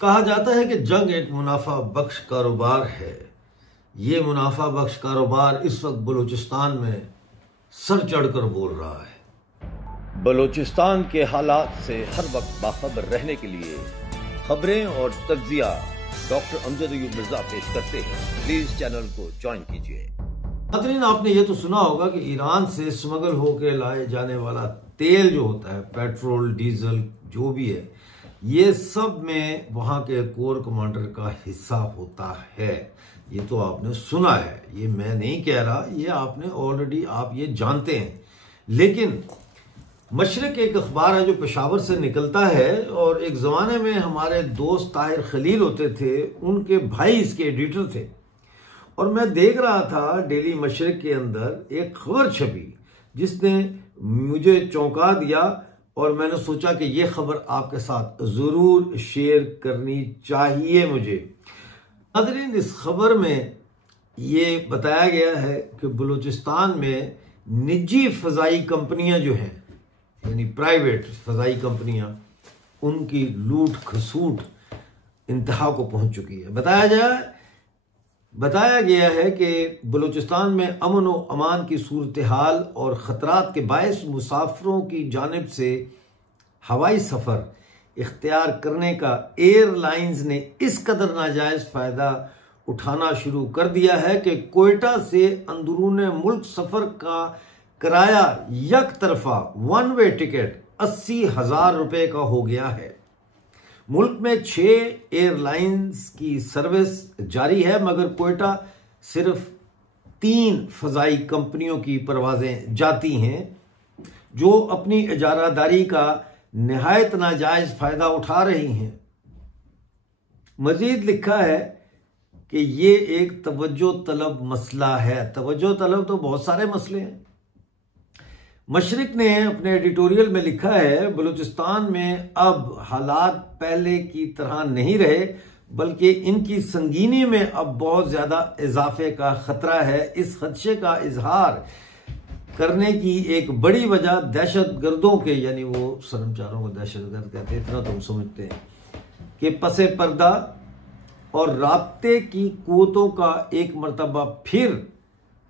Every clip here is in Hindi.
कहा जाता है कि जंग एक मुनाफा बख्श कारोबार है। ये मुनाफा बख्श कारोबार इस वक्त बलूचिस्तान में सर चढ़कर बोल रहा है। बलूचिस्तान के हालात से हर वक्त बाखबर रहने के लिए खबरें और तज्जिया डॉक्टर अमजद अयूब मिर्जा पेश करते हैं। प्लीज चैनल को ज्वाइन कीजिए। नाज़रीन, आपने ये तो सुना होगा कि ईरान से स्मगल होकर लाए जाने वाला तेल जो होता है, पेट्रोल डीजल जो भी है, ये सब में वहां के कोर कमांडर का हिस्सा होता है। ये तो आपने सुना है, ये मैं नहीं कह रहा, ये आपने ऑलरेडी आप ये जानते हैं। लेकिन मशरिक एक अखबार है जो पेशावर से निकलता है, और एक जमाने में हमारे दोस्त ताहिर खलील होते थे, उनके भाई इसके एडिटर थे। और मैं देख रहा था डेली मशरिक के अंदर एक खबर छपी जिसने मुझे चौंका दिया, और मैंने सोचा कि यह खबर आपके साथ जरूर शेयर करनी चाहिए मुझे। नाज़रीन, इस खबर में ये बताया गया है कि बलूचिस्तान में निजी फजाई कंपनियां जो हैं, यानी प्राइवेट फजाई कंपनियां, उनकी लूट खसूट इंतहा को पहुंच चुकी है। बताया गया है कि बलूचिस्तान में अमन व अमान की सूरत हाल और ख़तरात के बायस मुसाफिरों की जानिब से हवाई सफ़र इख्तियार करने का एयरलाइंस ने इस कदर नाजायज़ फ़ायदा उठाना शुरू कर दिया है कि कोयटा से अंदरून मुल्क सफ़र का किराया यक तरफा वन वे टिकट 80,000 रुपये का हो गया है। मुल्क में 6 एयरलाइंस की सर्विस जारी है, मगर कोयटा सिर्फ 3 फजाई कंपनियों की परवाजें जाती हैं जो अपनी इजारादारी का निहायत नाजायज फायदा उठा रही हैं। मजीद लिखा है कि ये एक तवज्जो तलब मसला है। तवज्जो तलब तो बहुत सारे मसले हैं। मशरिक ने अपने एडिटोरियल में लिखा है, बलूचिस्तान में अब हालात पहले की तरह नहीं रहे, बल्कि इनकी संगीनी में अब बहुत ज्यादा इजाफे का खतरा है। इस खदशे का इजहार करने की एक बड़ी वजह दहशत गर्दों के, यानी वो सरमचारों को दहशत गर्द कहते हैं, इतना तो हम समझते हैं, कि पसे पर्दा और राब्ते की कुव्वतों का एक मरतबा फिर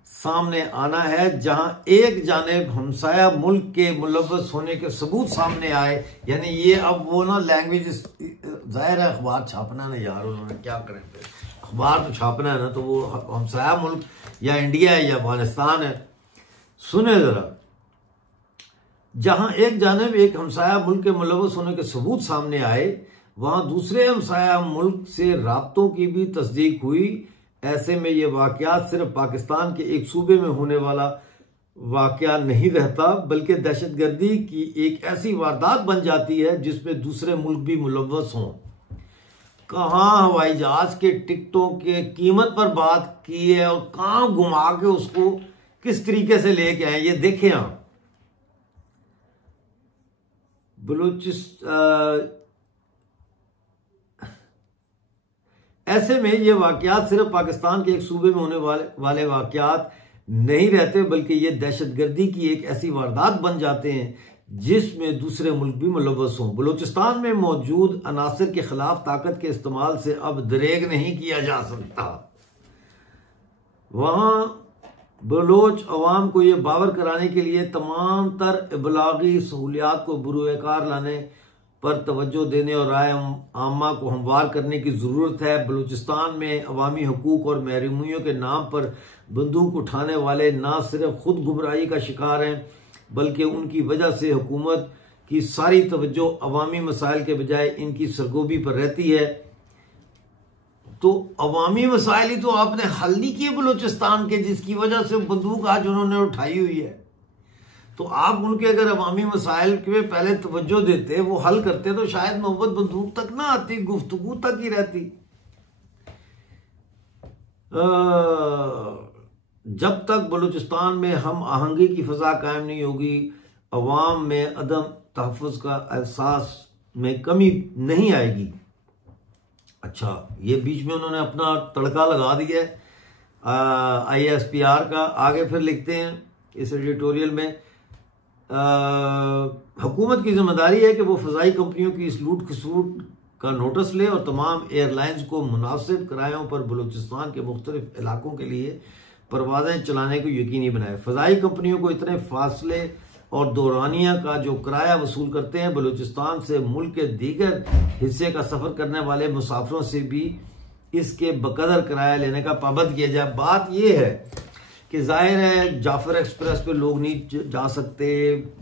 सामने आना है, जहां एक जानिब हमसाया मुल्क के मुलव्वस होने के सबूत सामने आए। यानी ये अब वो ना लैंग्वेज, जाहिर है अखबार छापना ना यार, उन्होंने क्या करें, अखबार तो छापना है ना, तो वो हमसाया मुल्क या इंडिया है या अफगानिस्तान है। सुने जरा, जहां एक जानिब एक हमसाया मुल्क के मुलव्वस होने के सबूत सामने आए, वहां दूसरे हमसाया मुल्क से राब्तों की भी तस्दीक हुई। ऐसे में यह वाकयात सिर्फ पाकिस्तान के एक सूबे में होने वाला वाकया नहीं रहता, बल्कि दहशतगर्दी की एक ऐसी वारदात बन जाती है जिसमें दूसरे मुल्क भी मुलव्वस हों। कहाँ हवाई जहाज के टिकटों के कीमत पर बात की है, और कहाँ घुमा के उसको किस तरीके से लेके आए, ये देखें आप। ऐसे में ये वाकयात सिर्फ पाकिस्तान के एक सूबे में होने वाले वाकयात नहीं रहते, बल्कि ये दहशतगर्दी की एक ऐसी वारदात बन जाते हैं जिसमें दूसरे मुल्क भी मुलव्वस हों। बलूचिस्तान में मौजूद अनासर के खिलाफ ताकत के इस्तेमाल से अब दरेग नहीं किया जा सकता। वहां बलोच अवाम को यह बावर कराने के लिए तमाम तर इबलागी सहूलियात को बुरुएकार लाने पर तवज्जो देने और राय आमा को हमवार करने की जरूरत है। बलूचिस्तान में अवामी हकूक और महरूमियों के नाम पर बंदूक उठाने वाले ना सिर्फ खुद गुमराही का शिकार हैं, बल्कि उनकी वजह से हुकूमत की सारी तवज्जो अवामी मसाइल के बजाय इनकी सरगोबी पर रहती है। तो अवामी मसाइल ही तो आपने हल नहीं किए बलूचिस्तान के, जिसकी वजह से बंदूक आज उन्होंने उठाई हुई है। तो आप उनके अगर अवामी मसाइल के पहले तवज्जो देते, वो हल करते, तो शायद नौबत बंदूक तक ना आती, गुफ्तगू तक ही रहती। जब तक बलूचिस्तान में हम आहंगी की फजा कायम नहीं होगी, अवाम में अदम तहफ़्फ़ुज़ का एहसास में कमी नहीं आएगी। अच्छा, ये बीच में उन्होंने अपना तड़का लगा दिया है ISPR का। आगे फिर लिखते हैं इस एडिटोरियल में, हुकूमत की जिम्मेदारी है कि वो फजाई कंपनियों की इस लूट खसूट का नोटिस ले और तमाम एयरलाइंस को मुनासिब किरायों पर बलूचिस्तान के मुख्तलिफ इलाकों के लिए परवाजें चलाने को यकीनी बनाए। फ़ज़ाई कंपनियों को इतने फासले और दौरानिया का जो किराया वसूल करते हैं, बलूचिस्तान से मुल्क के दीगर हिस्से का सफ़र करने वाले मुसाफिरों से भी इसके बकदर किराया लेने का पाबंद किया जाए। बात यह है कि जाहिर है जाफर एक्सप्रेस पे लोग नहीं जा सकते,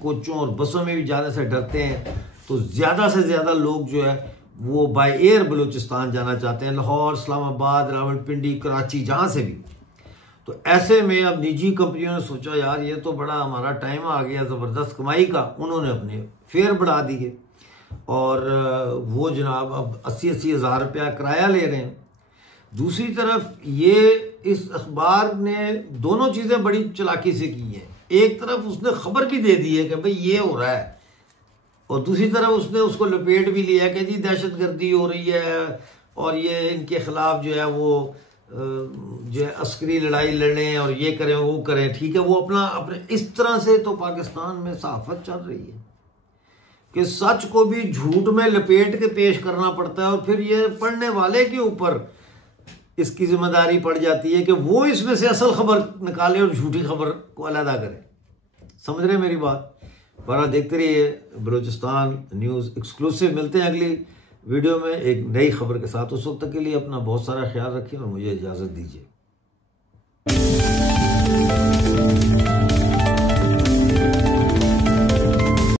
कोचों और बसों में भी जाने से डरते हैं, तो ज़्यादा से ज़्यादा लोग जो है वो बाय एयर बलूचिस्तान जाना चाहते हैं, लाहौर, इस्लामाबाद, रावलपिंडी, कराची, जहाँ से भी। तो ऐसे में अब निजी कंपनियों ने सोचा यार ये तो बड़ा हमारा टाइम आ गया ज़बरदस्त कमाई का, उन्होंने अपने फेयर बढ़ा दिए और वो जनाब अब 80-80 हज़ार रुपया किराया ले रहे हैं। दूसरी तरफ ये इस अखबार ने दोनों चीज़ें बड़ी चालाकी से की हैं। एक तरफ उसने खबर भी दे दी है कि भाई ये हो रहा है, और दूसरी तरफ उसने उसको लपेट भी लिया कि जी दहशतगर्दी हो रही है और ये इनके खिलाफ जो है वो जो है अस्करी लड़ाई लड़ें और ये करें वो करें। ठीक है, वो अपने इस तरह से तो पाकिस्तान में सहाफत चल रही है कि सच को भी झूठ में लपेट के पेश करना पड़ता है और फिर ये पढ़ने वाले के ऊपर इसकी जिम्मेदारी पड़ जाती है कि वो इसमें से असल खबर निकाले और झूठी खबर को अलहदा करे। समझ रहे मेरी बात? बड़ा देखते रहिए बलूचिस्तान न्यूज़ एक्सक्लूसिव। मिलते हैं अगली वीडियो में एक नई खबर के साथ। उस वक्त तक के लिए अपना बहुत सारा ख्याल रखिए और मुझे इजाज़त दीजिए।